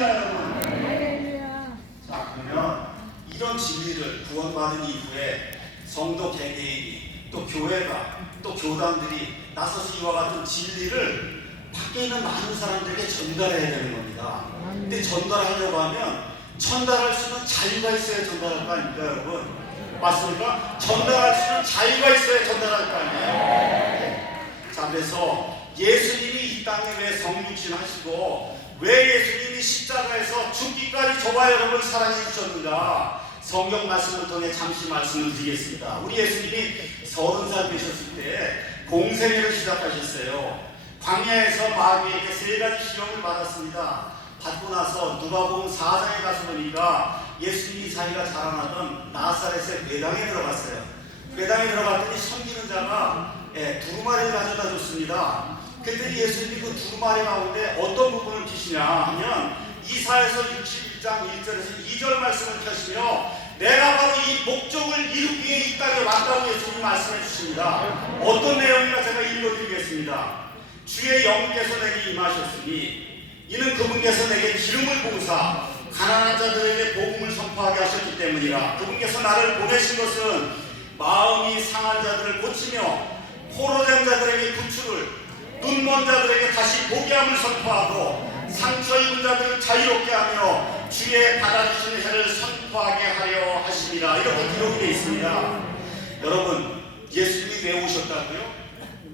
진리입니다, 여러분. 자, 그러면 이런 진리를 구원받은 이후에 성도 개개인이 또 교회가 또 교단들이 나서서 이와 같은 진리를 밖에 있는 많은 사람들에게 전달해야 되는 겁니다. 근데 전달하려고 하면 전달할 수 있는 자유가 있어야 전달할 거 아닙니까, 여러분? 맞습니까? 전달할 수 있는 자유가 있어야 전달할 거 아니에요? 자, 그래서 예수님이 이 땅에 왜 성육신 하시고 왜 예수님이 십자가에서 죽기까지 저와 여러분을 사랑해 주셨는가? 성경 말씀을 통해 잠시 말씀을 드리겠습니다. 우리 예수님이 30살 되셨을 때 공생애를 시작하셨어요. 광야에서 마귀에게 3가지 시험을 받았습니다. 받고 나서 누가복음 4장에 가서 보니까 예수님이 자기가 자라나던 나사렛의 회당에 들어갔어요. 회당에 들어갔더니 섬기는 자가 두루마리를 가져다 줬습니다. 그랬더니 예수님이 그 두루마리 가운데 어떤 부분을 펴시냐 하면 이사야서 61장 1절에서 2절 말씀을 펴시며 내가 바로 이 목적을 이루기 위해 이 땅에 왔다고 예수님이 말씀해 주십니다. 어떤 내용인가 제가 읽어드리겠습니다. 주의 영께서 내게 임하셨으니 이는 그분께서 내게 기름을 부으사 가난한 자들에게 복음을 선포하게 하셨기 때문이라. 그분께서 나를 보내신 것은 마음이 상한 자들을 고치며 포로된 자들에게 구출을, 눈먼 자들에게 다시 보게 함을 선포하고 상처 입은 자들을 자유롭게 하며 주의 받아주신 해를 선포하게 하려 하심이라. 이렇게 기록이 되어 있습니다. 여러분, 예수님이 왜 오셨다고요?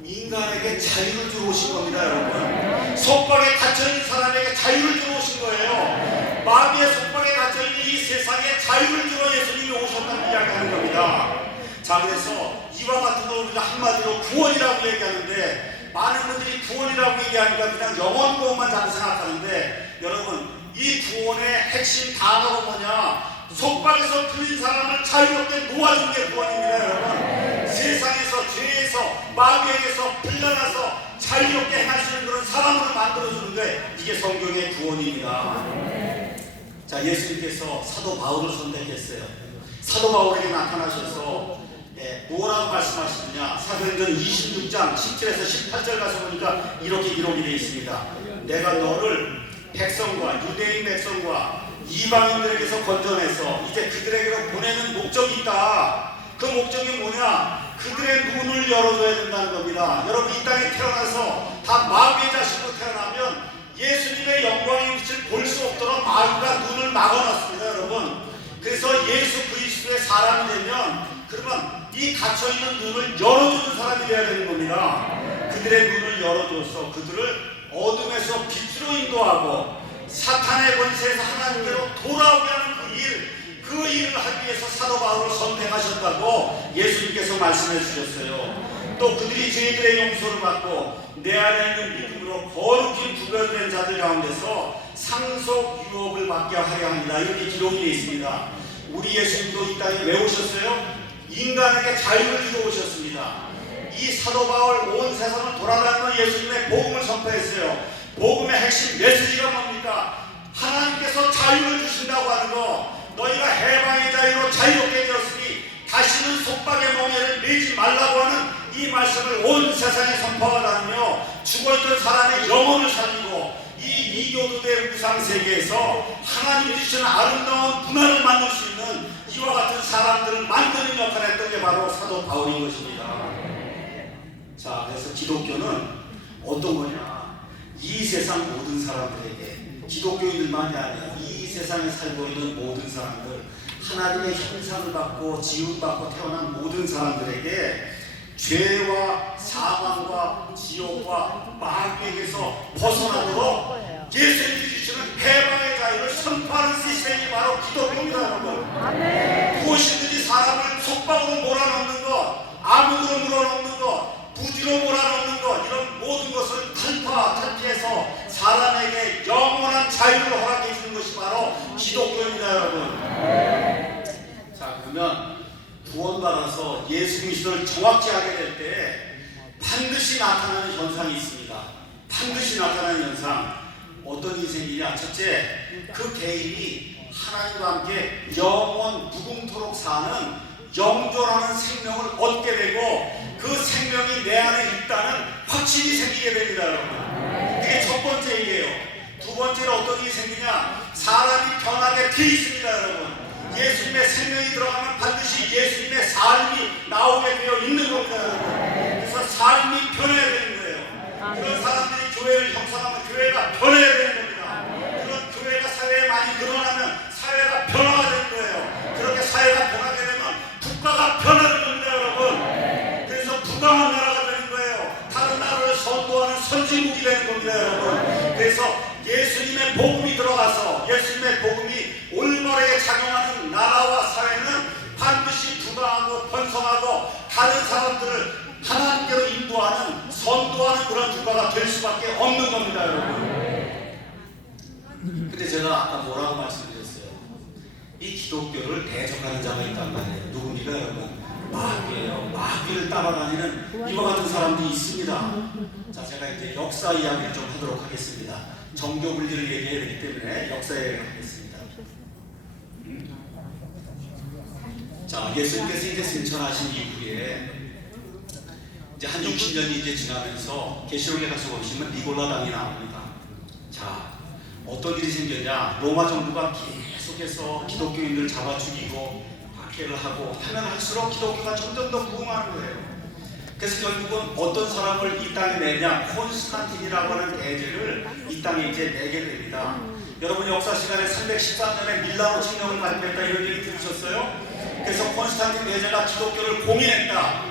인간에게 자유를 주러 오신 겁니다, 여러분. 속박에 갇혀있는 사람에게 자유를 주러 오신 거예요. 마귀의 속박에 갇혀있는 이 세상에 자유를 주러 예수님이 오셨다는 이야기하는 겁니다. 자, 그래서 이와 같은 걸 우리가 한마디로 구원이라고 얘기하는데 많은 분들이 구원이라고 얘기하니까 그냥 영원 구원만 자꾸 생각하는데 여러분, 이 구원의 핵심 단어가 뭐냐? 속박에서 풀린 사람을 자유롭게 놓아주는 게 구원입니다, 여러분. 세상에서 죄에서 마귀에게서 풀려나서 자유롭게 행할 수 있는 그런 사람으로 만들어주는데 이게 성경의 구원입니다. 자, 예수님께서 사도 바울을 선택했어요. 사도 바울에게 나타나셔서 뭐라고 말씀하시느냐? 사도행전 26장 17에서 18절 가서 보니까 이렇게 기록이 되어 있습니다. 내가 너를 백성과 유대인 백성과 이방인들에게서 건져내서 이제 그들에게로 보내는 목적이 있다. 그 목적이 뭐냐? 그들의 눈을 열어줘야 된다는 겁니다. 여러분, 이 땅에 태어나서 다 마귀의 자식으로 태어나면 예수님의 영광의 빛을 볼 수 없도록 마귀가 눈을 막아놨습니다, 여러분. 그래서 예수 그리스도의 사람이 되면 그러면 이 갇혀있는 눈을 열어주는 사람이 되어야 되는 겁니다. 그들의 눈을 열어줘서 그들을 어둠에서 빛으로 인도하고 사탄의 권세에서 하나님께로 돌아오게 하는 그 일을 하기 위해서 사도 바울을 선택하셨다고 예수님께서 말씀해 주셨어요. 또 그들이 죄들의 용서를 받고 내 안에 있는 믿음으로 거룩히 구별된 자들 가운데서 상속 유업을 받게 하려 합니다. 이렇게 기록이 되어 있습니다. 우리 예수님도 이 땅에 왜 오셨어요? 인간에게 자유를 주러 오셨습니다. 이 사도 바울 온 세상을 돌아다니며 예수님의 복음을 선포했어요. 복음의 핵심 메시지가 뭡니까? 하나님께서 자유를 주신다고 하는 거. 너희가 해방의 자유로 자유롭게 되었으니 다시는 속박의 멍에를 매지 말라고 하는 이 말씀을 온 세상에 선포하고 다니며 죽어있던 사람의 영혼을 살리고 이 이교도의 우상세계에서 하나님이 주시는 아름다운 문화를 만들 수 있는 이와 같은 사람들을 만드는 역할을 했던 게 바로 사도 바울인 것입니다. 자, 그래서 기독교는 어떤 거냐? 이 세상 모든 사람들에게, 기독교인들만이 아니라 이 세상에 살고 있는 모든 사람들, 하나님의 형상을 받고 지음받고 태어난 모든 사람들에게 죄와 사망과 지옥과 마귀에게서 벗어나도록 예수님이 주시는 해방의 자유를 선포하는 시스템이 바로 기독교입니다, 여러분. 무엇이든지 사람을 속박으로 몰아넣는 것, 암흑으로 몰아넣는 것, 부지로 몰아넣는 것, 이런 모든 것을 탈피해서 사람에게 영원한 자유를 허락해 주는 것이 바로 기독교입니다, 여러분. 자, 그러면 구원받아서 예수 그리스도를 정확히 하게 될 때 반드시 나타나는 현상이 있습니다. 반드시 나타나는 현상. 어떤 인생이냐? 첫째, 그 개인이 하나님과 함께 영원 무궁토록 사는 영존하는 생명을 얻게 되고 그 생명이 내 안에 있다는 확신이 생기게 됩니다, 여러분. 그게 첫 번째 일이에요. 두 번째는 어떤 일이 생기냐? 들어가게 돼 있습니다, 여러분. 예수님의 생명이 들어가면 반드시 예수님의 삶이 나오게 되어 있는 겁니다, 여러분. 그래서 삶이 변해야 되는 거예요. 그런 사람들이 교회를 형성하면 교회가 변해야 되는 겁니다. 그런 교회가 사회에 많이 늘어나면 사회가 변화가 되는 거예요. 그렇게 사회가 변화가 되면 국가가 변하는 겁니다, 여러분. 그래서 부강한 나라가 되는 거예요. 다른 나라를 선도하는 선진국이 되는 겁니다, 여러분. 그래서 예수님의 복음이 들어가서 예수님의 복음이 올바르게 작용하는 나라와 사회는 반드시 부강하고 번성하고 다른 사람들을 하나님께로 인도하는 선도하는 그런 국가가 될 수밖에 없는 겁니다, 여러분. 근데 제가 아까 뭐라고 말씀드렸어요? 이 기독교를 대적하는 자가 있단 말이에요. 누굽니까, 여러분? 마귀예요. 마귀를 따라다니는 이와 같은 사람들이 있습니다. 자, 제가 이제 역사 이야기를 좀 하도록 하겠습니다. 정교 분리를 얘기해야 되기 때문에 역사 이야기를 하겠습니다. 자, 예수님께서 이제 승천하신 이후에 이제 한 60년이 이제 지나면서 계시록에 가서 보시면 니골라 당이 나옵니다. 자, 어떤 일이 생겼냐? 로마 정부가 계속해서 기독교인들을 잡아 죽이고 박해를 하고 하면 할수록 기독교가 점점 더 부흥하는 거예요. 그래서 결국은 어떤 사람을 이 땅에 내냐? 콘스탄틴이라고 하는 대제를 이 땅에 이제 내게 됩니다. 여러분 역사 시간에 313년에 밀라노 칙령을 발표했다 이런 얘기 들으셨어요? 그래서 콘스탄틴 대제가 기독교를 공인했다.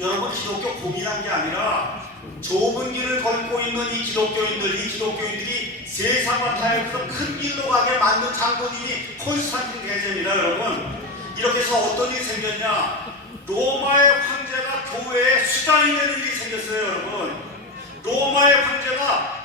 여러분 기독교 공인한 게 아니라 좁은 길을 걷고 있는 이 기독교인들이 세상과 타협해서 큰 길로 가게 만든 장본인이 콘스탄틴 대제입니다, 여러분. 이렇게 해서 어떤 일이 생겼냐? 로마의 황제가 교회의 수장이 되는 일이 생겼어요, 여러분. 로마의 황제가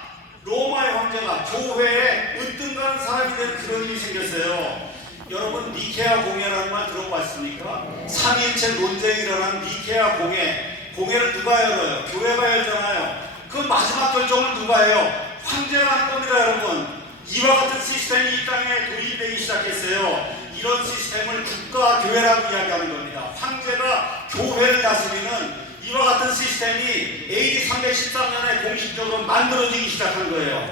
교회에 으뜸가는 사람이 되는 그런 일이 생겼어요. 여러분 니케아 공회라는 말 들어봤습니까? 삼위일체 논쟁이 일어난 니케아 공회를 누가 열어요? 교회가 열잖아요. 그 마지막 결정을 누가 해요? 황제가 하는 겁니다, 여러분. 이와 같은 시스템이 이 땅에 도입되기 시작했어요. 이런 시스템을 국가 교회라고 이야기하는 겁니다. 황제가 교회를 다스리는 이와 같은 시스템이 AD 313년에 공식적으로 만들어지기 시작한 거예요.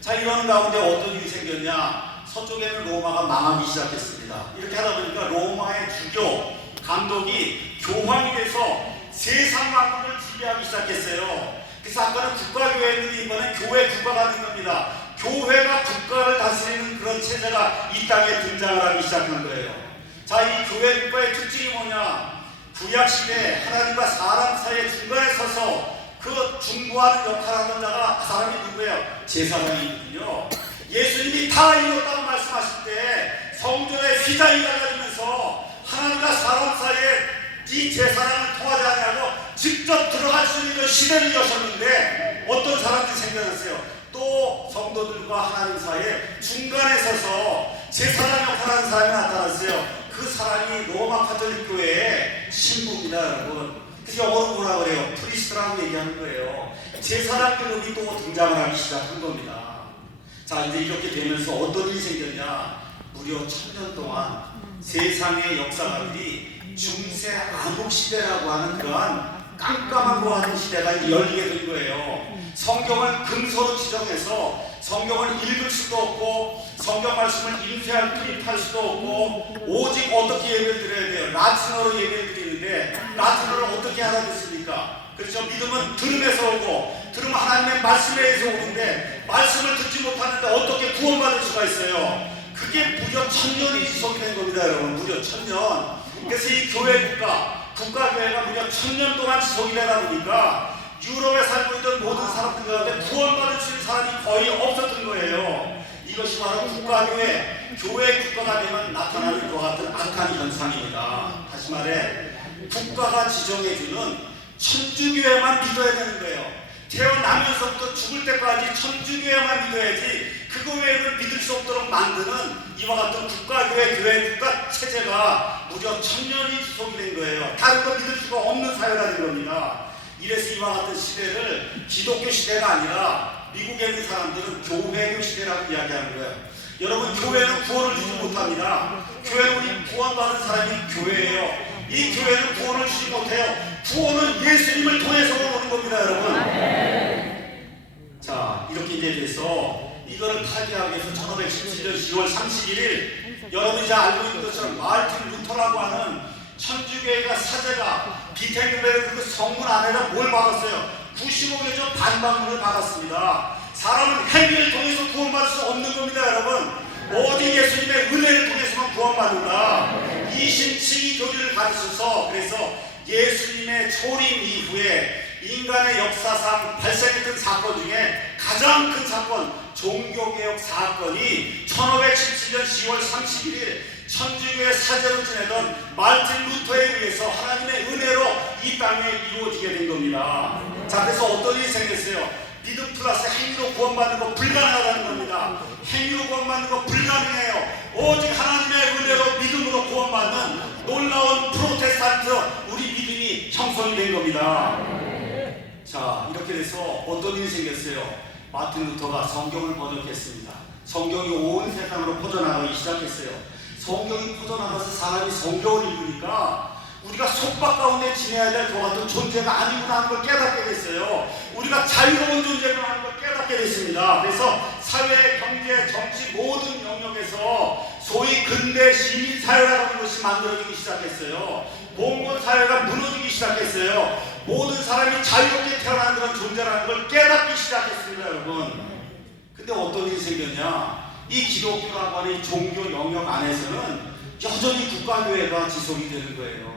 자, 이러는 가운데 어떤 일이 생겼냐? 서쪽에는 로마가 망하기 시작했습니다. 이렇게 하다 보니까 로마의 주교, 감독이 교황이 돼서 세상 만국을 지배하기 시작했어요. 그래서 아까는 국가교회였는데 이번엔 교회 국가가 된 겁니다. 교회가 국가를 다스리는 그런 체제가 이 땅에 등장을 하기 시작한 거예요. 자, 이 교회 국가의 특징이 뭐냐? 구약시대에 하나님과 사람 사이의 중간에 서서 그 중보하는 역할을 하던 자가 그 사람이 누구예요? 제사장이거든요. 예수님이 다 이뤘다고 말씀하실 때 성전의 휘장이 달라지면서 하나님과 사람 사이에 이 제사장을 통하지 아니하고 직접 들어갈 수 있는 시대를 여셨는데 어떤 사람들이 생겨났어요. 또 성도들과 하나님 사이에 중간에 서서 제사장 역할을 하는 사람이 나타났어요. 그 사람이 로마 가톨릭 교회의 신부입니다, 여러분. 그래서 영어로 뭐라 그래요? 프리스트라고 얘기하는 거예요. 제사장 그룹이 또 등장을 하기 시작한 겁니다. 자, 이제 이렇게 되면서 어떤 일이 생겼냐? 무려 1000년 동안 세상의 역사가들이 중세 암흑 시대라고 하는 그러한 깜깜한 것 같은 시대가 열리게 된 거예요. 성경을 금서로 지정해서 성경을 읽을 수도 없고 성경 말씀을 인쇄할 프린트할 수도 없고 오직 어떻게 예배를 드려야 돼요? 라틴어로 예배를 드리는데 라틴어를 어떻게 알아듣습니까? 그렇죠? 믿음은 들음에서 오고 들으면 하나님의 말씀에 의해서 오는데 말씀을 듣지 못하는데 어떻게 구원받을 수가 있어요? 그게 무려 1000년이 지속이 된 겁니다, 여러분. 무려 1000년. 그래서 이 교회 국가교회가 무려 1000년 동안 지속이 되다 보니까 유럽에 살고 있던 모든 사람들 가운데 구원받을 수 있는 사람이 거의 없었던 거예요. 이것이 바로 국가교회, 교회 국가가 되면 나타나는 것 같은 악한 현상입니다. 다시 말해 국가가 지정해주는 천주교회만 믿어야 되는 거예요. 태어나면서부터 죽을 때까지 천주교회만 믿어야지 그거 외에는 믿을 수 없도록 만드는 이와 같은 국가교회, 교회 국가 체제가 무려 1000년이 지속이 된 거예요. 다른 거 믿을 수가 없는 사회가 된 겁니다. 이래서 이와 같은 시대를 기독교 시대가 아니라 미국에 있는 사람들은 교회교 시대라고 이야기하는 거예요. 여러분, 교회는 구원을 주지 못합니다. 교회는 우리 구원받은 사람이 교회예요. 이 교회는 구원을 주지 못해요. 구원은 예수님을 통해서 오는 겁니다, 여러분. 자, 이렇게 이제 돼서 이거를 타개하기 위해서 1517년 10월 31일 여러분이 잘 알고 있는 것처럼 마르틴 루터라고 하는 천주교회가 사제가 비텐베르크 그 성문 안에다 뭘 받았어요? 95개 전 반박문을 받았습니다. 사람은 행위를 통해서 구원받을 수 없는 겁니다, 여러분. 오직 예수님의 은혜를 통해서만 구원받는다. 이신칭의 교리를 가르쳐서 그래서 예수님의 초림 이후에 인간의 역사상 발생했던 사건 중에 가장 큰 사건, 종교개혁 사건이 1517년 10월 31일 천주교의 사제로 지내던 마르틴 루터에 의해서 하나님의 은혜로 이 땅에 이루어지게 된 겁니다. 자, 그래서 어떤 일이 생겼어요? 믿음 플러스 행위로 구원받는 거 불가능하다는 겁니다. 행위로 구원받는 거 불가능해요. 오직 하나님의 은혜로 믿음으로 구원받는 놀라운 프로테스탄트 우리 믿음이 형성이 된 겁니다. 자, 이렇게 돼서 어떤 일이 생겼어요? 마틴 루터가 성경을 번역했습니다. 성경이 온 세상으로 퍼져나가기 시작했어요. 성경이 퍼져나가서 사람이 성경을 읽으니까 우리가 속박 가운데 지내야 될 것 같은 존재가 아니구나 하는 걸 깨닫게 됐어요. 우리가 자유로운 존재구나 하는 걸 깨닫게 됐습니다. 그래서 사회, 경제, 정치 모든 영역에서 소위 근대 시민사회라는 것이 만들어지기 시작했어요. 봉건 사회가 무너지기 시작했어요. 모든 사람이 자유롭게 태어난 그런 존재라는 걸 깨닫기 시작했습니다, 여러분. 근데 어떤 일이 생겼냐? 이 기독교라고 하는 이 종교 영역 안에서는 여전히 국가교회가 지속이 되는 거예요.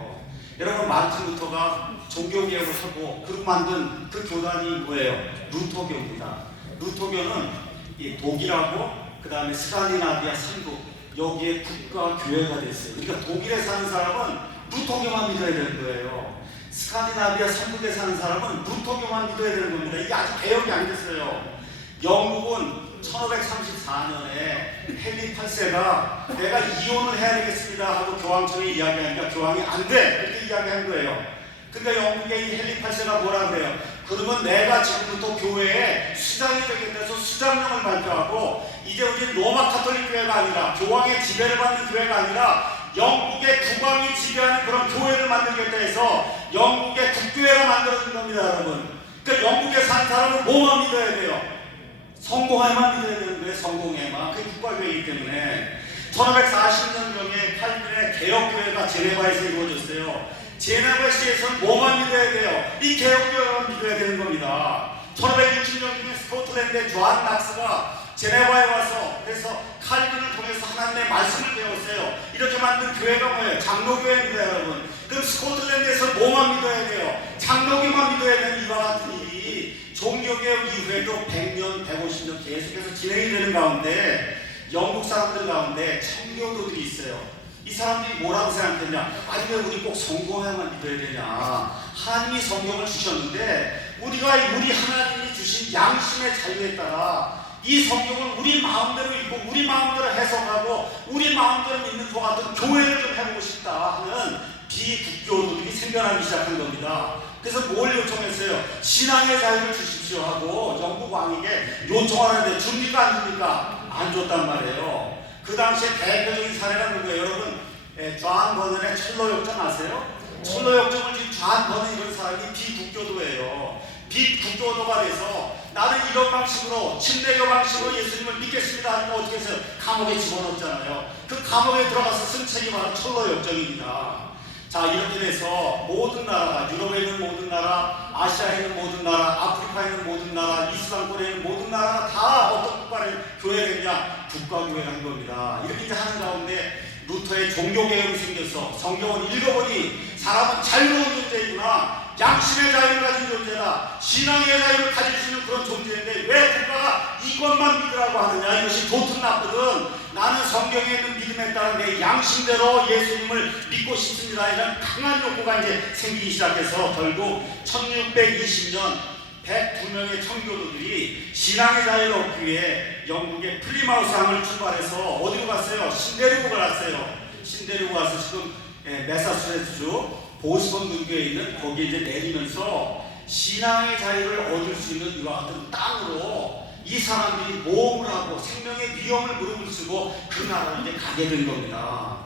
여러분, 마르틴 루터가 종교개혁을 하고 그룹 만든 그 교단이 뭐예요? 루터교입니다. 루터교는 이 독일하고 그 다음에 스칸디나비아 3국 여기에 국가교회가 됐어요. 그러니까 독일에 사는 사람은 루터교만 믿어야 되는 거예요. 스칸디나비아 3국에 사는 사람은 루터교만 믿어야 되는 겁니다. 이게 아직 개혁이 안 됐어요. 영국은 1534년에 헨리 8세가 내가 이혼을 해야 되겠습니다 하고 교황청에 이야기하니까 교황이 안 돼! 이렇게 이야기한 거예요. 근데 영국의 이 헨리 8세가 뭐라 그래요? 그러면 내가 지금부터 교회에 수장이 되겠다 해서 수장령을 발표하고 이제 우리 로마 카톨릭 교회가 아니라 교황의 지배를 받는 교회가 아니라 영국의 국왕이 지배하는 그런 교회를 만들겠다 해서 영국의 국교회가 만들어진 겁니다, 여러분. 그러니까 영국에 산 사람은 뭐만 믿어야 돼요? 성공에만 믿어야 되는 거예요. 성공에만. 그게 국가교회이기 때문에 1540년경에 칼빈의 개혁교회가 제네바에서 이루어졌어요. 제네바시에서는 뭐만 믿어야 돼요? 이 개혁교회만 믿어야 되는 겁니다. 1560년경에 스코틀랜드의 조한 낙스가 제네바에 와서 그래서 칼빈을 통해서 하나님의 말씀을 배웠어요. 이렇게 만든 교회가 뭐예요? 장로교회입니다, 여러분. 그럼 스코틀랜드에서 뭐만 믿어야 돼요? 장로교만 믿어야 되는 이와 같은 일이 종교개혁 이후에도 100년, 150년 계속해서 진행이 되는 가운데 영국 사람들 가운데 청교도들이 있어요. 이 사람들이 뭐라고 생각했냐? 아니 왜 우리 꼭 성공해야만 믿어야 되냐? 하나님이 성경을 주셨는데 우리 하나님이 주신 양심의 자유에 따라 이 성경을 우리 마음대로 읽고 우리 마음대로 해석하고 우리 마음대로 믿는 것 같은 교회를 좀 해보고 싶다 하는 비국교도들이 생겨나기 시작한 겁니다. 그래서 뭘 요청했어요? 신앙의 자유를 주십시오 하고 영국 왕에게 요청하는데 줍니까 안 줍니까? 안 줬단 말이에요. 그 당시에 대표적인 사례가 누구예요? 여러분, 존 버넌의 철로역정 아세요? 철로역정을 지금 존 버넌 이런 사람이 비국교도예요. 비국교도가 돼서 나는 이런 방식으로 침례교 방식으로 예수님을 믿겠습니다 하니까 어떻게 해서 감옥에 집어넣었잖아요. 그 감옥에 들어가서 쓴 책이 바로 철로역정입니다. 자, 이렇게 돼서 모든 나라가, 유럽에 있는 모든 나라, 아시아에 있는 모든 나라, 아프리카에 있는 모든 나라, 이슬람권에 있는 모든 나라가 다 어떤 국가를 교회했냐? 국가교회를 한 겁니다. 이렇게 하는 가운데 루터의 종교개혁이 생겨서 성경을 읽어보니 사람은 자유로운 존재이구나, 양심의 자유를 가진 존재다, 신앙의 자유를 가질 수 있는 그런 존재인데 왜 국가가 이것만 믿으라고 하느냐? 이것이 좋든 나쁘든 나는 성경에 있는 믿음에 따라 내 양심대로 예수님을 믿고 싶습니다. 이런 강한 욕구가 이제 생기기 시작해서 결국 1620년 102명의 청교도들이 신앙의 자유를 얻기 위해 영국의 플리마우스항을 출발해서 어디로 갔어요? 신데리고 갔어요. 신데리고 가서 지금 매사추세츠주 보스턴 근교에 있는 거기에 이제 내리면서 신앙의 자유를 얻을 수 있는 이와 같은 땅으로 이 사람들이 모험을 하고 생명의 위험을 무릅쓰고 그 나라로 이제 가게 된 겁니다.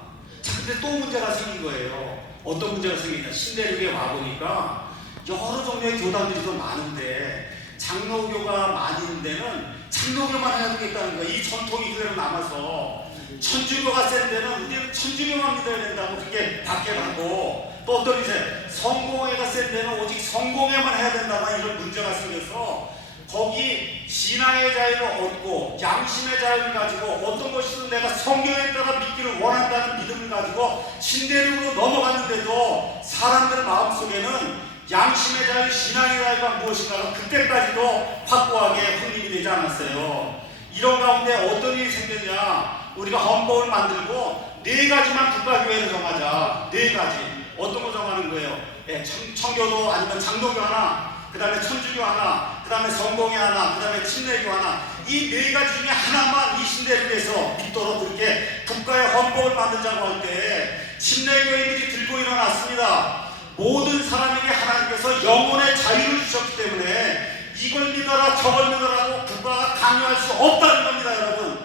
자, 근데 또 문제가 생긴 거예요. 어떤 문제가 생기냐? 신데리고에 와보니까 여러 종류의 교단들이 좀 많은데 장로교가 많이 있는 데는 장로교만 해야 되겠다는 거예요. 이 전통이 그대로 남아서 천주교가 센 데는 우리는 천주교만 믿어야 된다고 그렇게 박해하고, 또 어떤 이제 성공회가 센 데는 오직 성공회만 해야 된다고 이런 문제가 생겨서 거기 신앙의 자유를 얻고 양심의 자유를 가지고 어떤 것이든 내가 성경에 따라 믿기를 원한다는 믿음을 가지고 신대륙으로 넘어갔는데도 사람들 마음속에는 양심의 자유, 신앙의 자유가 무엇인가가 그때까지도 확고하게 확립이 되지 않았어요. 이런 가운데 어떤 일이 생겼냐, 우리가 헌법을 만들고 4가지만 국가교회를 정하자. 4가지. 어떤 거 정하는 거예요? 청교도 아니면 장로교 하나, 그 다음에 천주교 하나, 그 다음에 성공회 하나, 그 다음에 침례교 하나, 이 4가지 중에 하나만 이 신대륙에서 믿도록 그렇게 국가의 헌법을 만들자고 할 때 침례교인들이 들고 일어났습니다. 모든 사람에게 하나님께서 영혼의 자유를 주셨기 때문에 이걸 믿어라 저걸 믿어라고 국가가 강요할 수 없다는 겁니다. 여러분,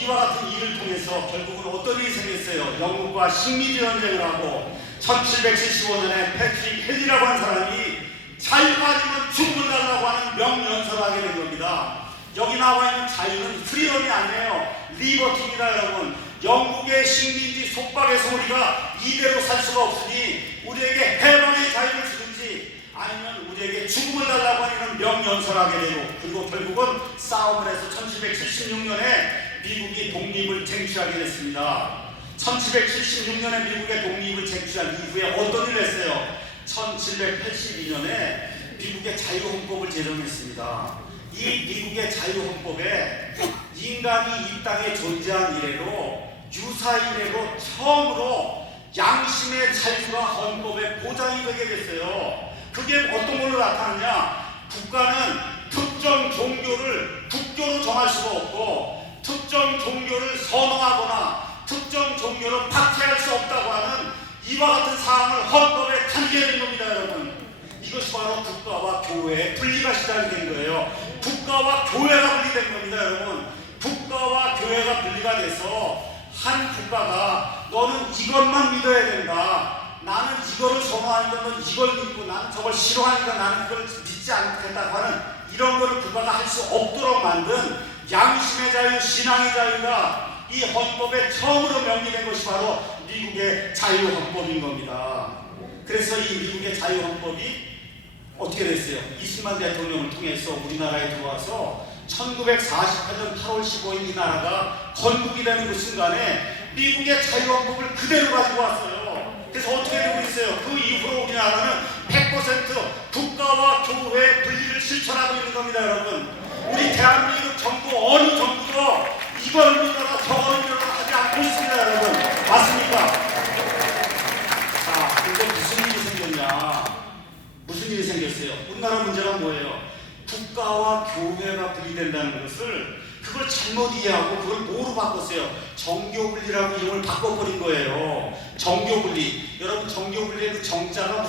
이와 같은 일을 통해서 결국은 어떤 일이 생겼어요? 영국과 식민지 전쟁을 하고 1775년에 패트릭 헬리라고 하는 사람이 자유가 아니면 죽음을 달라고 하는 명연설을 하게 된 겁니다. 여기 나와 있는 자유는 프리덤이 아니에요. 리버티입니다. 여러분, 영국의 식민지 속박에서 우리가 이대로 살 수가 없으니 우리에게 해방의 자유를 주든지 아니면 우리에게 죽음을 달라고 하는 명연설을 하게 되고, 그리고 결국은 싸움을 해서 1776년에 미국이 독립을 쟁취하게 됐습니다. 1776년에 미국의 독립을 쟁취한 이후에 어떤 일을 했어요? 1782년에 미국의 자유헌법을 제정했습니다. 이 미국의 자유헌법에 인간이 이 땅에 존재한 이래로 유사 이래로 처음으로 양심의 자유가 헌법에 보장이 되게 됐어요. 그게 어떤 걸로 나타나냐? 국가는 특정 종교를 국교로 정할 수가 없고 특정 종교를 선호하거나 특정 종교를 박해할 수 없다고 하는 이와 같은 사항을 헌법에 담게 된 겁니다. 여러분, 이것이 바로 국가와 교회의 분리가 시작이 된 거예요. 국가와 교회가 분리된 겁니다. 여러분, 국가와 교회가 분리가 돼서 한 국가가 너는 이것만 믿어야 된다, 나는 이거를 선호하니까 넌 이걸 믿고 나는 저걸 싫어하니까 나는 그걸 믿지 않겠다고 하는 이런 거를 국가가 할 수 없도록 만든 양심의 자유, 신앙의 자유가 이 헌법에 처음으로 명기된 것이 바로 미국의 자유헌법인 겁니다. 그래서 이 미국의 자유헌법이 어떻게 됐어요? 이승만 대통령을 통해서 우리나라에 들어와서 1948년 8월 15일 이 나라가 건국이 되는 그 순간에 미국의 자유헌법을 그대로 가지고 왔어요. 그래서 어떻게 되고 있어요? 그 이후로 우리나라는 100% 국가와 교회의 분리를 실천하고 있는 겁니다. 여러분, 우리 대한민국 정부 어느 정부도 이걸 믿어라 저걸 믿어라 하지 않고 있습니다. 여러분, 맞습니까? 자, 근데 무슨 일이 생겼냐? 무슨 일이 생겼어요? 우리나라 문제가 뭐예요? 국가와 교회가 분리된다는 것을 그걸 잘못 이해하고 그걸 뭐로 바꿨어요? 정교분리라고 이름을 바꿔버린 거예요. 정교분리. 여러분, 정교분리의 그 정자가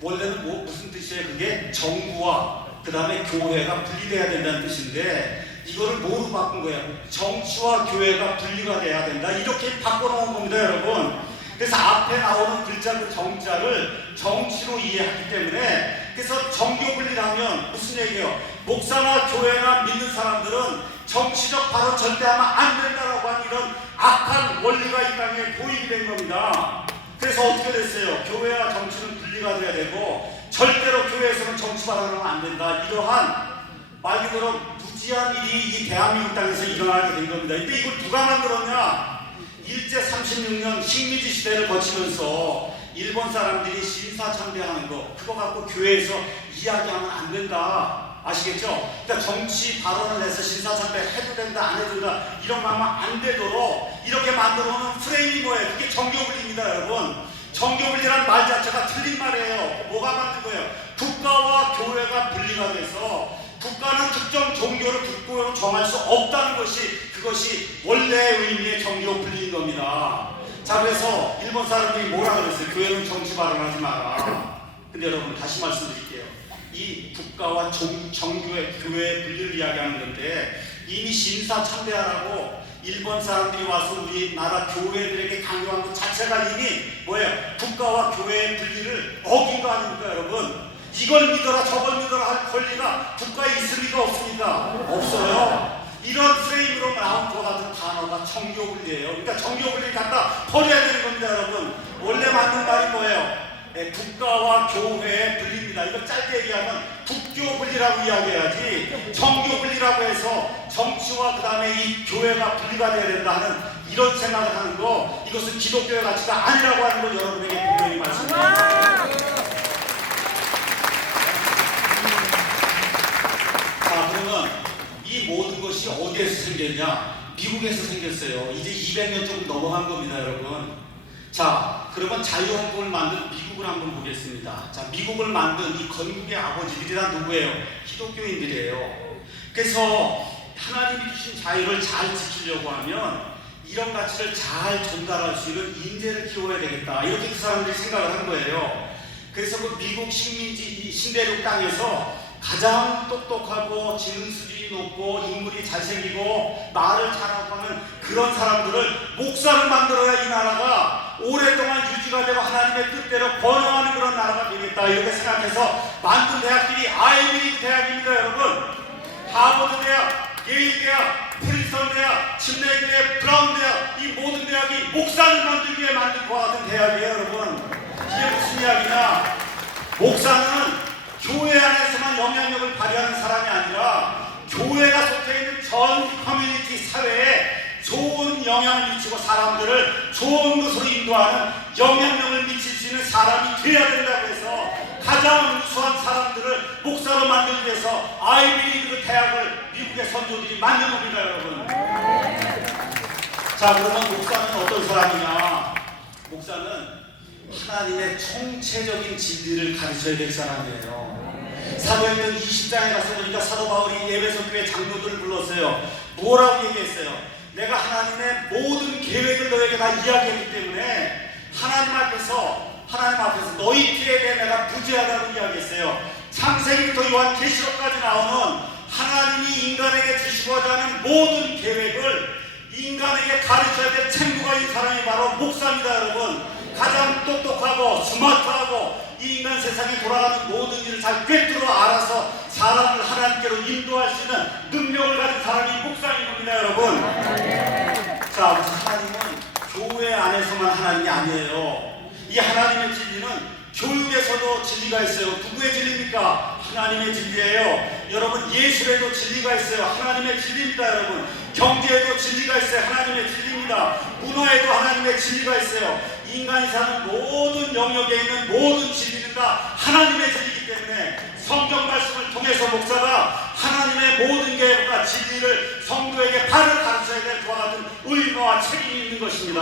원래는 무슨 뜻이에요? 그게 정부와 그 다음에 교회가 분리돼야 된다는 뜻인데 이거를 뭐로 바꾼 거예요? 정치와 교회가 분리가 돼야 된다, 이렇게 바꿔놓은 겁니다. 여러분, 그래서 앞에 나오는 글자 그 정자를 정치로 이해하기 때문에, 그래서 정교분리라면 무슨 얘기예요? 목사나 교회나 믿는 사람들은 정치적 발언 절대 하면 안 된다라고 하는 이런 악한 원리가 이 땅에 보이게 된 겁니다. 그래서 어떻게 됐어요? 교회와 정치는 분리가 돼야 되고 절대로 교회에서는 정치 발언을 하면 안 된다, 이러한 말 그대로 무지한 일이 이 대한민국 땅에서 일어나게 된 겁니다. 근데 이걸 누가 만들었냐? 일제 36년 식민지 시대를 거치면서 일본 사람들이 신사참배하는 거, 그거 갖고 교회에서 이야기하면 안 된다, 아시겠죠? 그러니까 정치 발언을 해서 신사참배 해도 된다 안 해도 된다 이런 거 하면 안 되도록 이렇게 만들어 놓은 프레임이 뭐예요? 그게 정교분리입니다. 여러분, 정교분리라는 말 자체가 틀린 말이에요. 뭐가 만든 거예요? 국가와 교회가 분리가 돼서 국가는 특정 종교를 국교로 정할 수 없다는 것이, 그것이 원래의 의미의 정교 분리인 겁니다. 자, 그래서 일본 사람들이 뭐라 그랬어요? 교회는 정치 발언하지 마라. 근데 여러분, 다시 말씀드릴게요. 이 국가와 정교의 교회의 분리를 이야기하는 건데 이미 신사참배하라고 일본 사람들이 와서 우리나라 교회들에게 강요한 것 자체가 이미 뭐예요? 국가와 교회의 분리를 어긴 거 아닙니까? 여러분, 이걸 믿어라 저걸 믿어라 할 권리가 국가에 있을 리가 없습니까? 없어요. 이런 프레임으로 나온 것 같은 단어가 정교분리예요. 그러니까 정교분리를 갖다 버려야 되는 겁니다, 여러분. 원래 맞는 말이 뭐예요? 국가와 교회의 분리입니다. 이걸 짧게 얘기하면 국교분리라고 이야기해야지, 정교분리라고 해서 정치와 그 다음에 이 교회가 분리가 돼야 된다 하는 이런 생각을 하는 거, 이것은 기독교의 가치가 아니라고 하는 걸 여러분에게 분명히 말씀드립니다. 자, 그러면 이 모든 것이 어디에서 생겼냐? 미국에서 생겼어요. 이제 200년 조금 넘어간 겁니다, 여러분. 자, 그러면 자유헌법을 만든 미국을 한번 보겠습니다. 자, 미국을 만든 이 건국의 아버지들이 다 누구예요? 기독교인들이에요. 그래서 하나님이 주신 자유를 잘 지키려고 하면 이런 가치를 잘 전달할 수 있는 인재를 키워야 되겠다, 이렇게 그 사람들이 생각을 한 거예요. 그래서 그 미국 식민지 신대륙 땅에서 가장 똑똑하고 지능 수준이 높고 인물이 잘생기고 말을 잘하고 하는 그런 사람들을 목사를 만들어야 이 나라가 오랫동안 유지가 되고 하나님의 뜻대로 번영하는 그런 나라가 되겠다, 이렇게 생각해서 만든 대학들이 아이비리그 대학입니다, 여러분. 하버드 대학, 예일 대학, 프린스턴 대학, 침례 대학, 브라운 대학, 이 모든 대학이 목사를 만들기 위해 만든 것 같은 대학이에요, 여러분. 이게 무슨 이야기냐? 목사는 교회 안에서만 영향력을 발휘하는 사람이 아니라 교회가 속해 있는 전 커뮤니티 사회에 좋은 영향을 미치고 사람들을 좋은 것으로 인도하는 영향력을 미칠 수 있는 사람이 되어야 된다고 해서 가장 우수한 사람들을 목사로 만들기 위해서 아이비리그 대학을 미국의 선조들이 만든 겁니다, 여러분. 자, 그러면 목사는 어떤 사람이냐? 목사는 하나님의 총체적인 진리를 가르쳐야 될 사람이에요. 사도행전 20장에 가서 보니까 사도 바울이 에베소 교회 장로들을 불렀어요. 뭐라고 얘기했어요? 내가 하나님의 모든 계획을 너에게 다 이야기했기 때문에 하나님 앞에서 너희 뒤에 대해 내가 부재하다고 이야기했어요. 창세기부터 요한계시록까지 나오는 하나님이 인간에게 주시고자 하는 모든 계획을 인간에게 가르쳐야 될 책무가인 사람이 바로 목사입니다, 여러분. 가장 똑똑하고 스마트하고 이 인간 세상에 돌아가는 모든 일을 잘 꿰뚫어 알아서 사람을 하나님께로 인도할 수 있는 능력을 가진 사람이 목사인 겁니다, 여러분. 자, 하나님은 교회 안에서만 하나님이 아니에요. 이 하나님의 진리는 교육에서도 진리가 있어요. 누구의 진리입니까? 하나님의 진리예요. 여러분, 예술에도 진리가 있어요. 하나님의 진리입니다, 여러분. 경제에도 진리가 있어요. 하나님의 진리입니다. 문화에도 하나님의 진리가 있어요. 인간이 사는 모든 영역에 있는 모든 진리는 다 하나님의 진리이기 때문에 성경 말씀을 통해서 목사가 하나님의 모든 계획과 진리를 성도에게 바로 가르쳐야 될 그와 같은 의무와 책임이 있는 것입니다.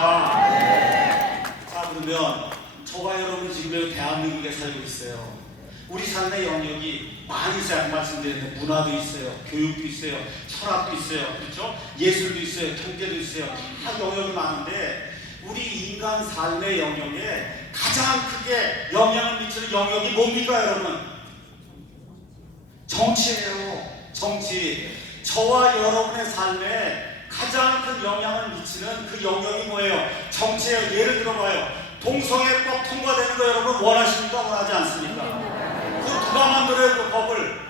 자, 그러면 저와 여러분 지금 대한민국에 살고 있어요. 우리 삶의 영역이 많이 있어요. 말씀드렸는데 문화도 있어요, 교육도 있어요, 철학도 있어요, 그렇죠? 예술도 있어요, 경제도 있어요. 다 영역이 많은데 우리 인간 삶의 영역에 가장 크게 영향을 미치는 영역이 뭡니까, 여러분? 정치예요. 정치. 저와 여러분의 삶에 가장 큰 영향을 미치는 그 영역이 뭐예요? 정치예요. 예를 들어봐요. 동성애법 통과되는 거 여러분 원하십니까? 원하지 않습니까? 그 누가 만들어요? 그 법을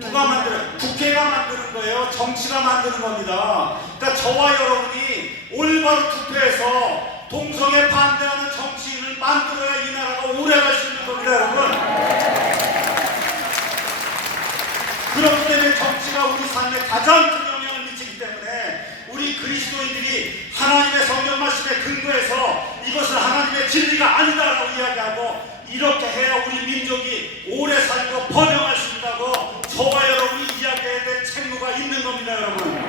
누가 만들어요? 국회가 만드는 거예요. 정치가 만드는 겁니다. 그러니까 저와 여러분이 올바로 투표해서 동성애 반대하는 정치인을 만들어야 이 나라가 오래 갈 수 있는 겁니다, 여러분. 그렇기 때문에 정치가 우리 삶에 가장 큰 영향을 미치기 때문에 우리 그리스도인들이 하나님의 성경 말씀에 근거해서 이것은 하나님의 진리가 아니다라고 이야기하고 이렇게 해야 우리 민족이 오래 살고 번영할 수 있다고 저와 여러분이 이야기해야 될 책무가 있는 겁니다, 여러분.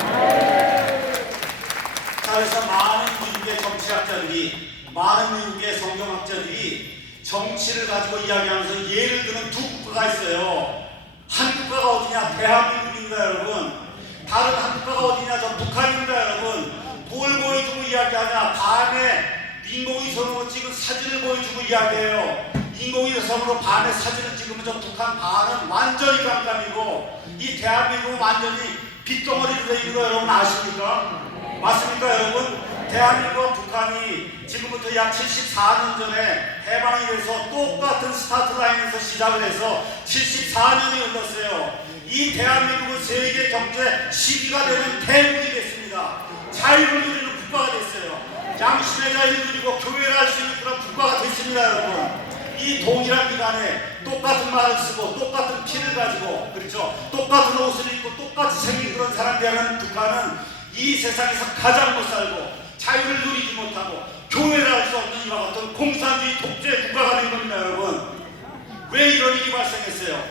자, 그래서 많은 미국의 정치학자들이, 많은 미국의 성경학자들이 정치를 가지고 이야기하면서 예를 드는 두 국가가 있어요. 한 국가가 어디냐? 대한민국입니다, 여러분. 다른 한 국가가 어디냐? 저 북한입니다, 여러분. 뭘 보여주고 이야기하냐? 밤에 인공위성으로 찍은 사진을 보여주고 이야기해요. 인공위성으로 밤에 사진을 찍으면 저 북한 반은 완전히 깜깜이고 이 대한민국은 완전히 빗덩어리로 되어 있는 거 여러분 아십니까? 맞습니까, 여러분? 대한민국과 북한이 지금부터 약 74년 전에 해방이 돼서 똑같은 스타트 라인에서 시작을 해서 74년이 흘렀어요. 이 대한민국은 세계 경제 10위가 되는 대국이 됐습니다. 자유를 누리는 국가가 됐어요. 양심의 자유를 누리고 교회를 할 수 있는 그런 국가가 됐습니다, 여러분. 이 동일한 기간에 똑같은 말을 쓰고 똑같은 피를 가지고, 그렇죠, 똑같은 옷을 입고 똑같이 생긴 그런 사람들이라는 북한은 이 세상에서 가장 못 살고 자유를 누리지 못하고 교회를 할 수 없는 이와 같은 공산주의 독재 국가가 된 겁니다, 여러분. 왜 이런 일이 발생했어요?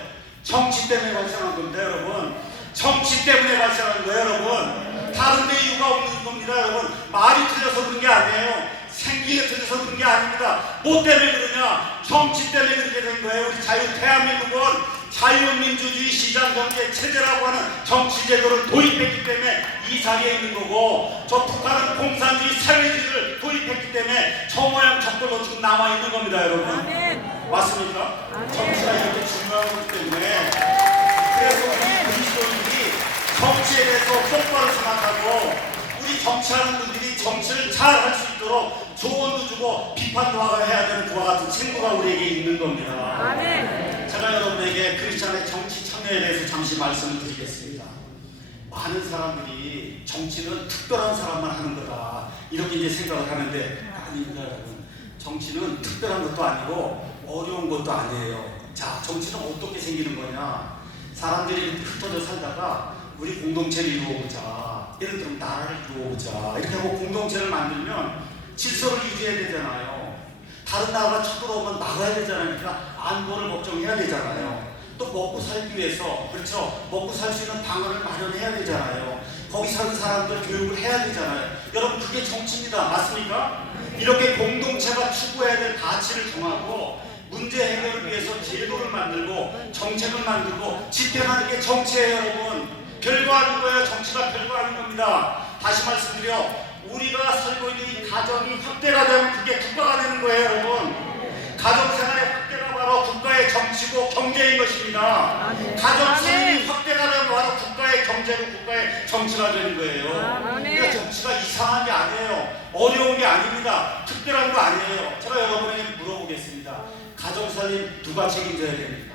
정치 때문에 발생한 겁니다, 여러분. 정치 때문에 발생한 거예요, 여러분. 다른 데 이유가 없는 겁니다, 여러분. 말이 틀려서 그런 게 아니에요. 생기가 틀려서 그런 게 아닙니다. 뭐 때문에 그러냐? 정치 때문에 그렇게 된 거예요. 우리 대한민국은 자유민주주의 시장경제 체제라고 하는 정치제도를 도입했기 때문에 이 자리에 있는 거고, 저 북한은 공산주의 사회주의를 도입했기 때문에 저 모양 저꼴로 지금 남아있는 겁니다, 여러분. 아멘. 맞습니까? 아멘. 정치가 이렇게 중요한 거기 때문에, 그래서 우리 그리스도인들이 정치에 대해서 똑바로 생각하고 우리 정치하는 분들이 정치를 잘 할 수 있도록 조언도 주고 비판도 하고 해야 되는 그와 같은 책무가 우리에게 있는 겁니다. 아멘. 제가 여러분에게 크리스찬의 정치 참여에 대해서 잠시 말씀을 드리겠습니다. 많은 사람들이 정치는 특별한 사람만 하는 거다, 이렇게 이제 생각을 하는데 아닙니다, 여러분. 정치는 특별한 것도 아니고 어려운 것도 아니에요. 자, 정치는 어떻게 생기는 거냐? 사람들이 흩어져 살다가 우리 공동체를 이루어보자, 예를 들면 나라를 이루어보자, 이렇게 하고 공동체를 만들면 질서를 유지해야 되잖아요. 다른 나라가 쳐들어오면 막아야 되잖아요. 그러니까 안보를 걱정해야 되잖아요. 또 먹고 살기 위해서, 그렇죠, 먹고 살 수 있는 방안을 마련해야 되잖아요. 거기 사는 사람들 교육을 해야 되잖아요. 여러분, 그게 정치입니다. 맞습니까? 이렇게 공동체가 추구해야 될 가치를 정하고 문제 해결을 위해서 제도를 만들고 정책을 만들고 집행하는 게 정치예요, 여러분. 별거하는 거예요. 정치가 별거하는 겁니다. 다시 말씀드려, 우리가 살고 있는 이 가정이 확대가 되면 그게 국가가 되는 거예요, 여러분. 가정생활의 확대가 바로 국가의 정치고 경제인 것입니다. 가정생활이 확대가 되면 바로 국가의 경제고 국가의 정치가 되는 거예요. 그러니까 정치가 이상한 게 아니에요. 어려운 게 아닙니다. 특별한 거 아니에요. 제가 여러분에게 물어보겠습니다. 가정살림 누가 책임져야 됩니까?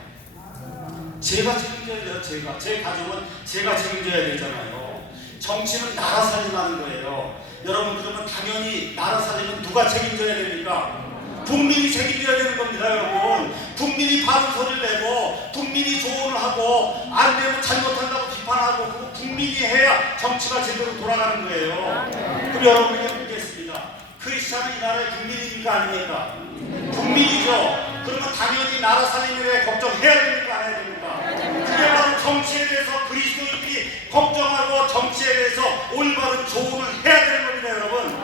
제가 책임져야 돼요. 제 가족은 제가 책임져야 되잖아요. 정치는 나라 살림하는 거예요. 여러분, 그러면 당연히 나라 살림은 누가 책임져야 됩니까? 국민이 책임져야 되는 겁니다, 여러분. 국민이 바른 소리를 내고 국민이 조언을 하고 안 되면 잘못한다고 비판하고 그거 국민이 해야 정치가 제대로 돌아가는 거예요. 그럼 여러분에게 묻겠습니다. 크리스찬은 이 나라의 국민입니까, 아닙니까? 국민이죠. 그러면 당연히 나라 살림에 대해 걱정해야 됩니까, 안 해야 됩니까? 그게 바로 정치에 대해서 그리스도인들이 걱정하고 정치에 대해서 올바른 조언을 해야 되는 겁니다, 여러분.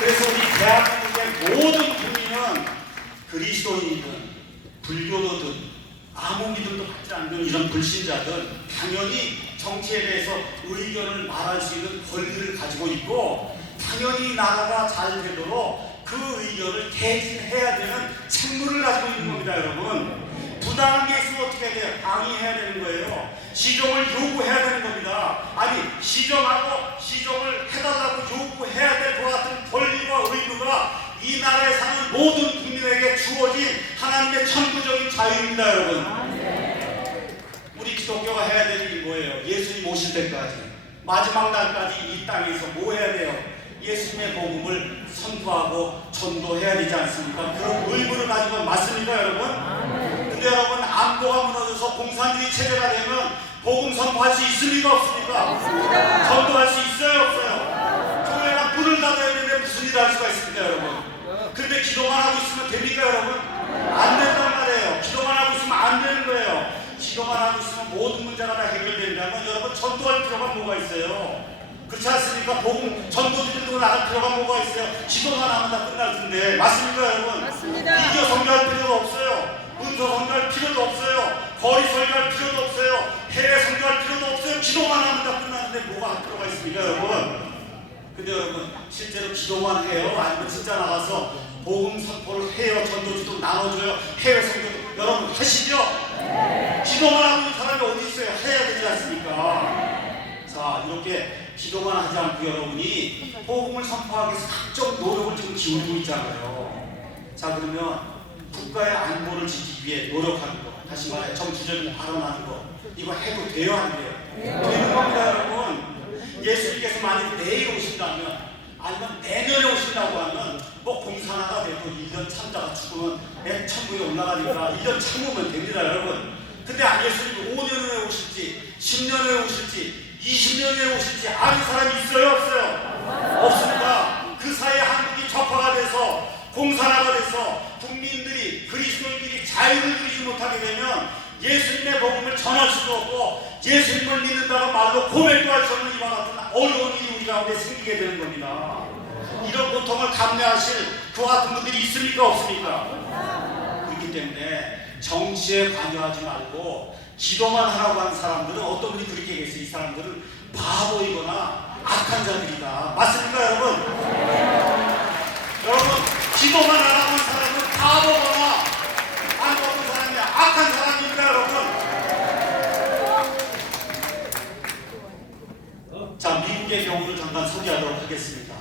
그래서 우리 대한민국의 모든 국민은 그리스도인이든 불교도든 아무 믿음도 갖지 않는 이런 불신자든 당연히 정치에 대해서 의견을 말할 수 있는 권리를 가지고 있고, 당연히 나라가 잘 되도록 그 의견을 개진해야 되는 책무를 가지고 있는 겁니다, 여러분. 부당한 게 있으면 어떻게 해야 돼요? 항의해야 되는 거예요. 시정을 요구해야 되는 겁니다. 아니, 시정을 해달라고 요구해야 될 것 같은 권리와 의무가 이 나라에 사는 모든 국민에게 주어진 하나님의 천부적인 자유입니다, 여러분. 우리 기독교가 해야 될 일이 뭐예요? 예수님 오실 때까지, 마지막 날까지 이 땅에서 뭐 해야 돼요? 예수님의 복음을 선포하고 전도해야 되지 않습니까? 그런 의무를 가지고 맞습니까, 여러분? 근데 여러분, 안보가 무너져서 공산주의 체제가 되면 복음 선포할 수 있습니까, 없습니까? 없습니다. 전도할 수 있어요, 없어요? 교회가 문을 닫아야 되는데 무슨 일을 할 수가 있습니까, 여러분? 근데 기도만 하고 있으면 됩니까, 여러분? 안 된단 말이에요. 기도만 하고 있으면 안 되는 거예요. 기도만 하고 있으면 모든 문제가 다 해결된다면 여러분, 전도할 필요가 뭐가 있어요? 그렇지 않습니까? 복음 전도지들 들고 나갈 필요가 뭐가 있어요? 기도만 하면 다 끝날 텐데. 맞습니까, 여러분? 맞습니다. 비디오 선교할 필요도 없어요. 문서 선교할 필요도 없어요. 거리 설교할 필요도 없어요. 해외 선교할 필요도 없어요. 기도만 하면 다 끝나는데 뭐가 할 필요가 있습니까, 여러분? 근데 여러분, 실제로 기도만 해요? 아니면 진짜 나가서 복음 선포를 해요? 전도지도 나눠줘요? 해외 선교도 여러분 하시죠? 기도만 하고 있는 사람이 어디 있어요? 해야 되지 않습니까? 자, 이렇게 기도만 하지 않고 여러분이 복음을 선포하기 위해서 각종 노력을 지금 기울이고 있잖아요. 자, 그러면 국가의 안보를 지키기 위해 노력하는 거, 다시 말해 정치적인 발언하는 거, 이거 해도 돼요, 안 돼요? 되는 겁니다, 여러분. 예수님께서 만약 내일 오신다면, 아니면 내년에 오신다고 하면 뭐 공산화가 되고 1년 참다가 죽으면 천국에 올라가니까 1년 참으면 됩니다, 여러분. 근데 예수님이 5년 후에 오실지 10년 후에 오실지 20년 후에 오실지 아는 사람이 있어요, 없어요? 없습니다. 그 사이에 한국이 적화가 돼서 공산화가 돼서 국민들이, 그리스도인들이 자유를 누리지 못하게 되면 예수님의 복음을 전할 수도 없고 예수님을 믿는다고 말로 고백도 할 수 없는 이와 같은 어려운 일이 우리 가운데 생기게 되는 겁니다. 이런 고통을 감내하실 그와 같은 분들이 있습니까, 없습니까? 그렇기 때문에 정치에 관여하지 말고 기도만 하라고 하는 사람들은, 어떤 분이 그렇게 계세요. 이 사람들은 바보이거나 악한 자들이다. 맞습니까, 여러분? 여러분, 기도만 하라고 하는 사람은 바보거나 안 어떤 사람이야, 악한 사람입니다, 여러분. 자, 미국의 경우를 잠깐 소개하도록 하겠습니다.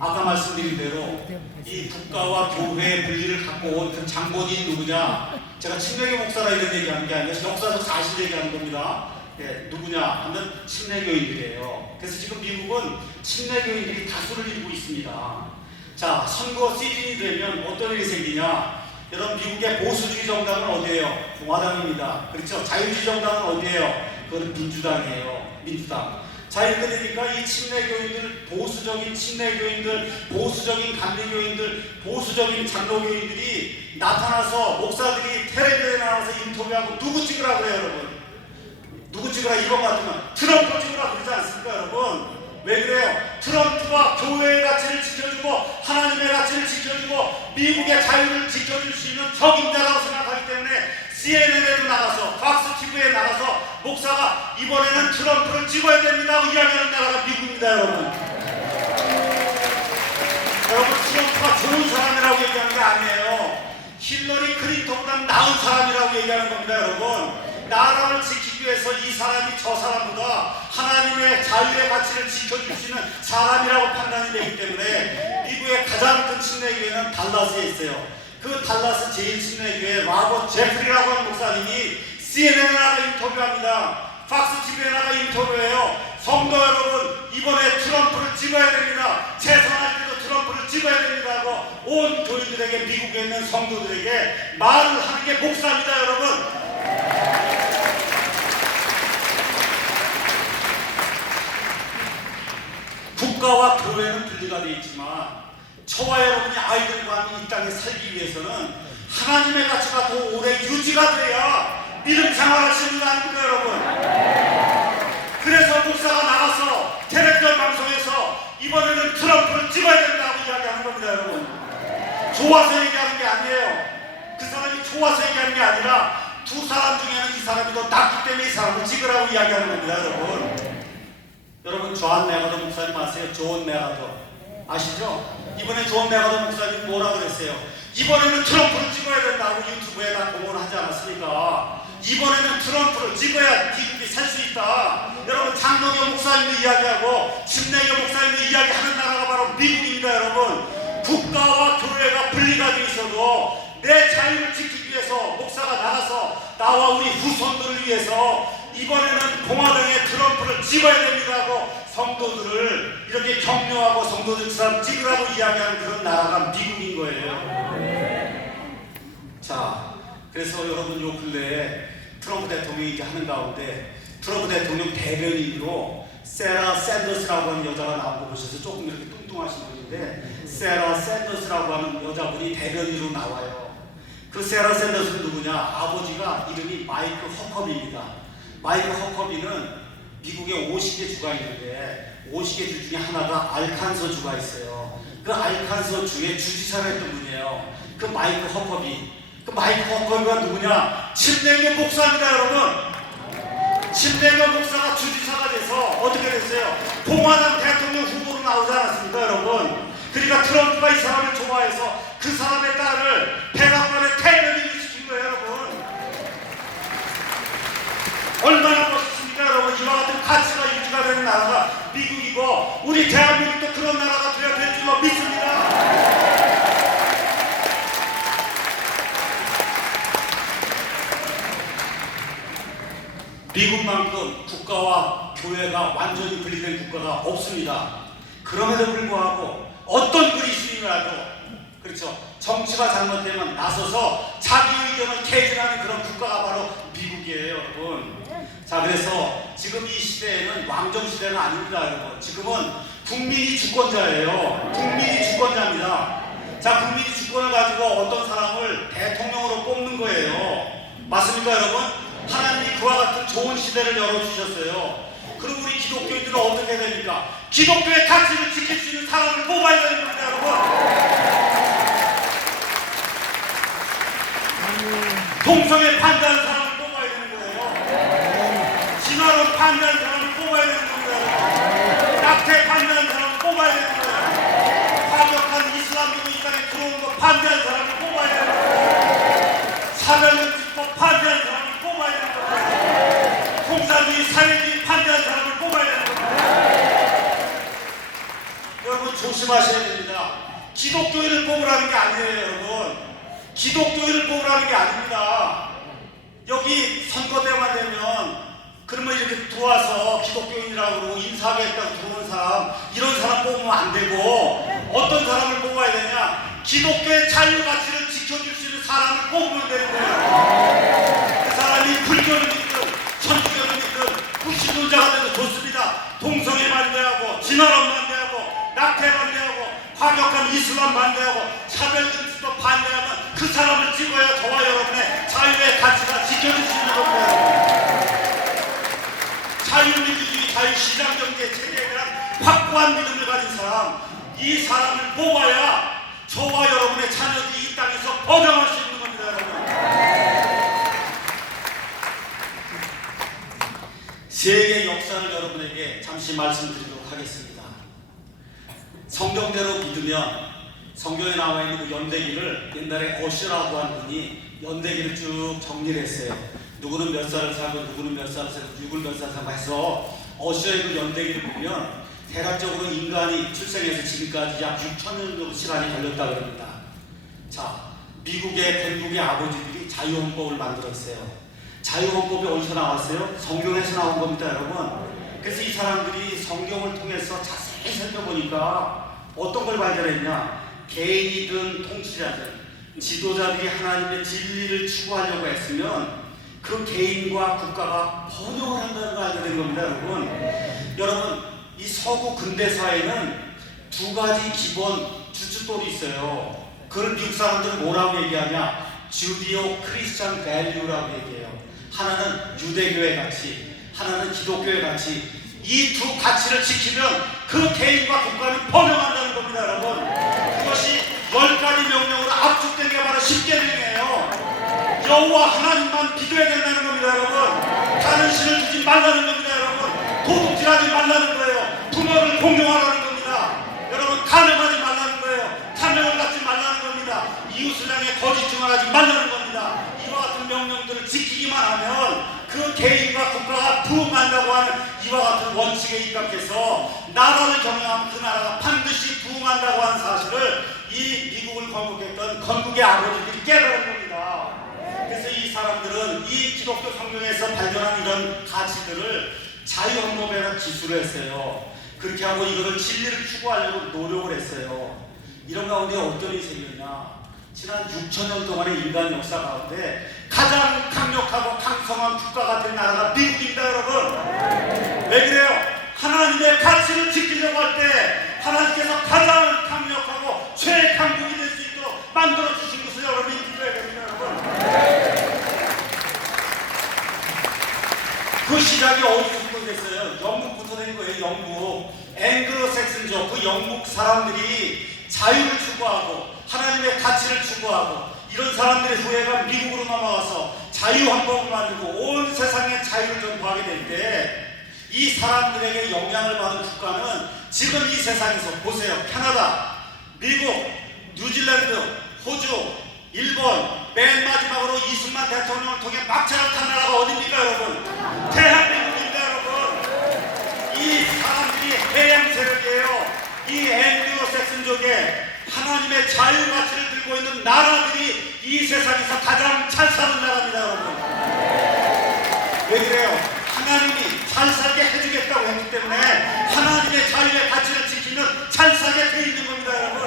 아까 말씀드린 대로 이 국가와 교회의 분리를 갖고 온 그 장본인이 누구냐? 제가 침례교 목사라 이런 얘기하는 게 아니라 역사적 사실 얘기하는 겁니다. 누구냐 하면 침례교인들이에요. 그래서 지금 미국은 침례교인들이 다수를 이루고 있습니다. 자, 선거 시즌이 되면 어떤 일이 생기냐? 여러분, 미국의 보수주의 정당은 어디예요? 공화당입니다. 그렇죠? 자유주의 정당은 어디예요? 그건 민주당이에요. 민주당. 자, 이렇게 되니까 이 침례교인들, 보수적인 침례교인들, 보수적인 감리교인들, 보수적인 장로교인들이 나타나서 목사들이 텔레비전에 나와서 인터뷰하고 누구 찍으라 그래요, 여러분? 누구 찍으라? 이번 같으면 트럼프 찍으라 그러지 않습니까, 여러분? 왜 그래요? 트럼프가 교회의 가치를 지켜주고 하나님의 가치를 지켜주고 미국의 자유를 지켜줄 수 있는 적임자라고 생각하기 때문에 CNN에도 나가서, 박스 TV에 나가서 목사가 이번에는 트럼프를 찍어야 됩니다 하고 이야기하는 나라가 미국입니다, 여러분. 여러분, 트럼프가 좋은 사람이라고 얘기하는 게 아니에요. 힐러리 클린턴보다 나은 사람이라고 얘기하는 겁니다, 여러분. 나라를 지키기 위해서 이 사람이 저 사람보다 하나님의 자유의 가치를 지켜줄 수 있는 사람이라고 판단이 되기 때문에 미국의 가장 큰 침례교회는 달라스에 있어요. 그 달라스 제1침례교회 라버트 제프리라고 하는 목사님이 CNN에 나가 인터뷰합니다. 박스 TV에 나가 인터뷰해요. 성도 여러분, 이번에 트럼프를 찍어야 됩니다. 재선할 때도 트럼프를 찍어야 됩니다 하고 온 교인들에게, 미국에 있는 성도들에게 말을 하는 게 목사입니다, 여러분. 국가와 교회는 분리가 되어 있지만 저와 여러분이 아이들과 함께 이 땅에 살기 위해서는 하나님의 가치가 더 오래 유지가 돼야 믿음 생활할 수 있는 거 아닙니까, 여러분? 그래서 목사가 나가서 텔레비전 방송에서 이번에는 트럼프를 찍어야 된다고 이야기하는 겁니다, 여러분. 좋아서 얘기하는 게 아니에요. 그 사람이 좋아서 얘기하는 게 아니라 두 사람 중에는 이 사람이 더 낫기 때문에 이 사람을 찍으라고 이야기하는 겁니다, 여러분. 여러분, 존 메가더 목사님 아세요? 존 메가더 아시죠? 이번에 존 메가더 목사님 뭐라 그랬어요? 이번에는 트럼프를 찍어야 된다고 유튜브에 다 공언을 하지 않았습니까? 이번에는 트럼프를 찍어야 미국이 살 수 있다. 여러분, 장로교 목사님도 이야기하고 침례교 목사님도 이야기하는 나라가 바로 미국입니다, 여러분. 국가와 교회가 분리가 되어 있어도 내 자유를 지키기 위해서 목사가 나가서 나와 우리 후손들을 위해서 이번에는 공화당의 트럼프를 찍어야 됩니다 하고 성도들을 이렇게 격려하고 성도들처럼 찍으라고 이야기하는 그런 나라가 미국인 거예요. 자, 그래서 여러분, 요 근래에 트럼프 대통령이 이제 하는 가운데 트럼프 대통령 대변인으로 세라 샌더스라고 하는 여자가 나온 거 보셔서 조금 이렇게 뚱뚱하신 분인데, 세라 샌더스라고 하는 여자분이 대변인으로 나와요. 그 세라 샌더스는 누구냐? 아버지가 이름이 마이크 허커비입니다. 마이크 허커비는 미국에 50개 주가 있는데 50개 주 중에 하나가 알칸소 주가 있어요. 그 알칸소 주의 주지사를 했던 분이에요. 그 마이크 허커비. 그 마이크 허커비가 누구냐? 침례교 목사입니다, 여러분. 침례교 목사가 주지사가 돼서 어떻게 됐어요? 공화당 대통령 후보로 나오지 않았습니까, 여러분? 그러니까 트럼프가 이 사람을 좋아해서 그 사람의 딸을 백악관에 대변인을 시킨 거예요, 여러분. 얼마나 멋있습니까, 여러분? 이와 같은 가치가 유지가 되는 나라가 미국이고 우리 대한민국도 그런 나라가 되어야 될 줄로 믿습니다. 미국만큼 국가와 교회가 완전히 분리된 국가가 없습니다. 그럼에도 불구하고 어떤 그리스도인이라도 그렇죠. 정치가 잘못되면 나서서 자기 의견을 개진하는 그런 국가가 바로 미국이에요, 여러분. 자, 그래서 지금 이 시대에는 왕정 시대는 아닙니다, 여러분. 지금은 국민이 주권자예요. 국민이 주권자입니다. 자, 국민이 주권을 가지고 어떤 사람을 대통령으로 뽑는 거예요. 맞습니까, 여러분? 하나님이 그와 같은 좋은 시대를 열어주셨어요. 그럼 우리 기독교인들은 어떻게 됩니까? 기독교의 가치를 지킬 수 있는 사람을 뽑아야 되는 겁니다, 여러분. 동성애 반대하는 사람을 뽑아야 되는 거예요. 진화론 반대하는 사람을 뽑아야 되는 겁니다. 낙태 반대하는 사람을 뽑아야 되는 거예요. 과격한 이슬람교도 이 땅에 들어오는 거 반대하는 사람을 뽑아야 되는 거예요. 사별금지법 반대하는 사람을 뽑아야 되는 거예요. 공산주의 사회주의 반대하는 사람을 뽑아야 되는 거예요. 여러분 조심하셔야 됩니다. 기독교인을 뽑으라는 게 아니에요, 여러분. 기독교인을 뽑으라는 게 아닙니다. 여기 선거 때만 되면 그러면 이렇게 들어와서 기독교인이라고 그러고 인사하겠다고 들어오는 사람, 이런 사람 뽑으면 안 되고 어떤 사람을 뽑아야 되냐? 기독교의 자유 가치를 지켜줄 수 있는 사람을 뽑으면 되는 거예요. 그 사람이 불교를 믿든 천주교를 믿든 불신론자가 돼도 좋습니다. 동성애 반대하고 진화론 반대하고 낙태 반대하고 과격한 이슬람 반대하고 차별금지법 반대하면 그 사람을 찍어야 저와 여러분의 자유의 가치가 지켜질 수 있는 겁니다. 자유민주주의, 자유시장경제 체제에 대한 확고한 믿음을 가진 사람, 이 사람을 뽑아야 저와 여러분의 자녀들이 이 땅에서 번영할 수 있는 겁니다, 여러분. 세계 역사를 여러분에게 잠시 말씀드리도록 하겠습니다. 성경대로 믿으면 성경에 나와 있는 그 연대기를 옛날에 어시라고 한 분이 연대기를 쭉 정리를 했어요. 누구는 몇 살을 살고 누구는 몇 살을 살고 누구는 몇 살을 살고 해서 어시의 그 연대기를 보면 대략적으로 인간이 출생해서 지금까지 약 6,000년 정도 시간이 걸렸다고 합니다. 자, 미국의 건국의 아버지들이 자유헌법을 만들었어요. 자유헌법이 어디서 나왔어요? 성경에서 나온 겁니다, 여러분. 그래서 이 사람들이 성경을 통해서 자세히 살펴보니까 어떤 걸 발견했냐? 개인이든 통치자든 지도자들이 하나님의 진리를 추구하려고 했으면 그 개인과 국가가 번영을 한다는 걸 알게 된 겁니다, 여러분. 여러분, 이 서구 근대사회는 두 가지 기본 주춧돌이 있어요. 그걸 미국 사람들은 뭐라고 얘기하냐? 주디오 크리스찬 밸류라고 얘기해요. 하나는 유대교의 가치, 하나는 기독교의 가치. 이 두 가치를 지키면 그 개인과 국가는 번영한다는 겁니다, 여러분. 그것이 10가지 명령으로 압축된 게 바로 10계명이에요. 여호와 하나님만 믿어야 된다는 겁니다, 여러분. 다른 신을 두지 말라는 겁니다, 여러분. 도둑질하지 말라는 거예요. 부모를 공경하라는 겁니다. 여러분, 간음하지 말라는 거예요. 탐욕을 갖지 말라는 겁니다. 이웃을 향해 거짓 증언하지 말라는 겁니다. 이와 같은 명령들을 지키기만 하면 그 개인과 국가가 부흥한다고 하는 이와 같은 원칙에 입각해서 나라를 경영하면 그 나라가 반드시 부흥한다고 하는 사실을 이 미국을 건국했던 건국의 아버지들이 깨달은 겁니다. 그래서 이 사람들은 이 기독교 성경에서 발견한 이런 가치들을 자유헌법에다 기술을 했어요. 그렇게 하고 이거를 진리를 추구하려고 노력을 했어요. 이런 가운데 어떤 일이 생겼냐? 지난 6,000년 동안의 인간 역사 가운데 가장 강력하고 강성한 국가가 된 나라가 미국입니다, 여러분. 왜 그래요? 하나님의 가치를 지키려고 할 때 하나님께서 가장 강력하고 최강국이 될 수 있도록 만들어 주신 것을 여러분이 믿어야 됩니다, 여러분. 그 시작이 어디서부터 됐어요? 영국부터 된 거예요, 영국. 앵글로색슨족, 그 영국 사람들이 자유를 추구하고 하나님의 가치를 추구하고 이런 사람들의 후예가 미국으로 넘어가서 자유헌법을 만들고 온 세상에 자유를 전파하게 될 때 이 사람들에게 영향을 받은 국가는 지금 이 세상에서 보세요. 캐나다, 미국, 뉴질랜드, 호주, 일본, 맨 마지막으로 이승만 대통령을 통해 막차를 탄 나라가 어딥니까, 여러분? 대한민국입니다, 여러분. 이 사람들이 해양 세력이에요. 이 앵글로색슨족에 하나님의 자유 가치를 들고 있는 나라들이 이 세상에서 가장 잘 사는 나라입니다, 여러분. 왜 그래요? 하나님이 잘 살게 해주겠다고 했기 때문에 하나님의 자유의 가치를 지키면 잘 살게 돼 있는 겁니다, 여러분.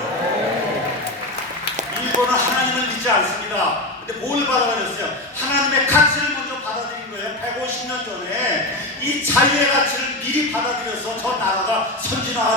일본은 하나님을 믿지 않습니다. 근데 뭘 받아들였어요? 하나님의 가치를 먼저 받아들인 거예요. 150년 전에 이 자유의 가치를 미리 받아들여서 저 나라가 선진화가